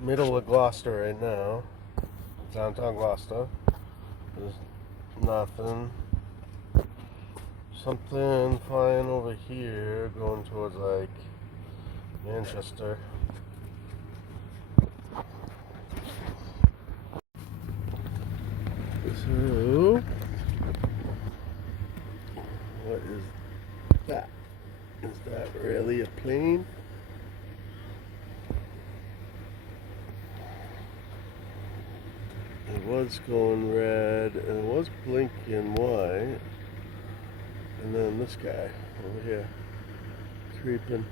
middle of Gloucester right now, downtown Gloucester. There's nothing. Something flying over here going towards like Manchester. So, what is that? Is that really a plane? It was going red and it was blinking white. And then this guy over here creeping.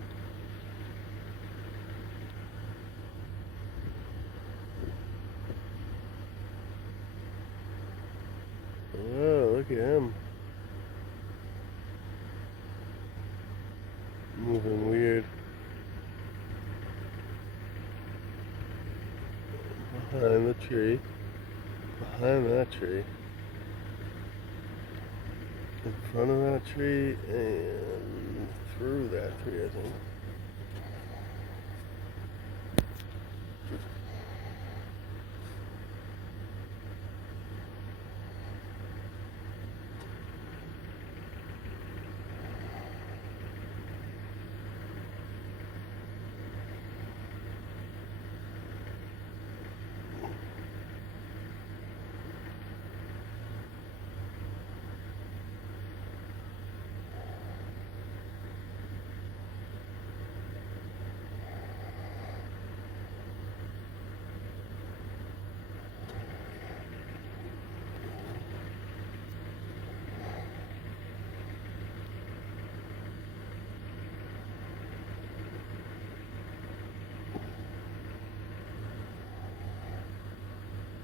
Oh, look at him. Moving weird. Behind the tree. Behind that tree. In front of that tree and through that tree, I think.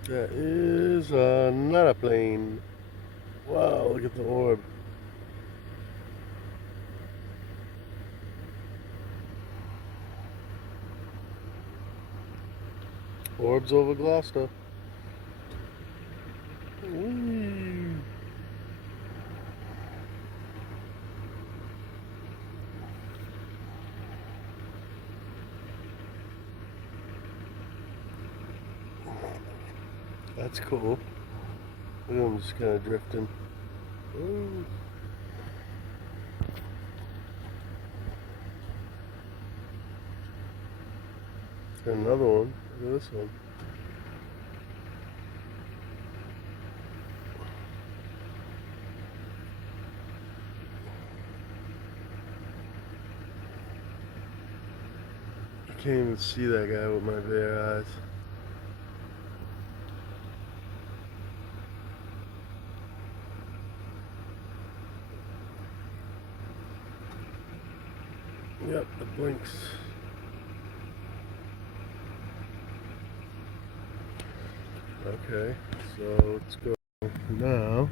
That is not a plane. Wow, look at the orb. Orbs over Gloucester. Whee. That's cool. Look at him just kind of drifting. Ooh. Another one. Look at this one. I can't even see that guy with my bare eyes. Yep, it blinks. Okay, so let's go now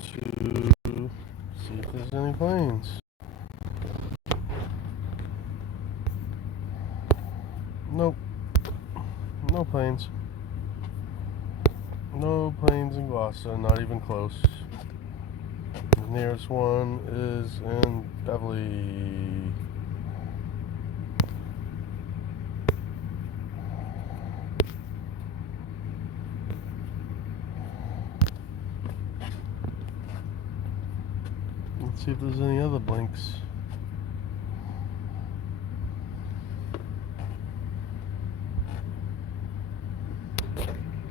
to see if there's any planes. Nope. No planes. No planes in Gloucester, not even close. The nearest one is in Beverly. Let's see if there's any other blinks.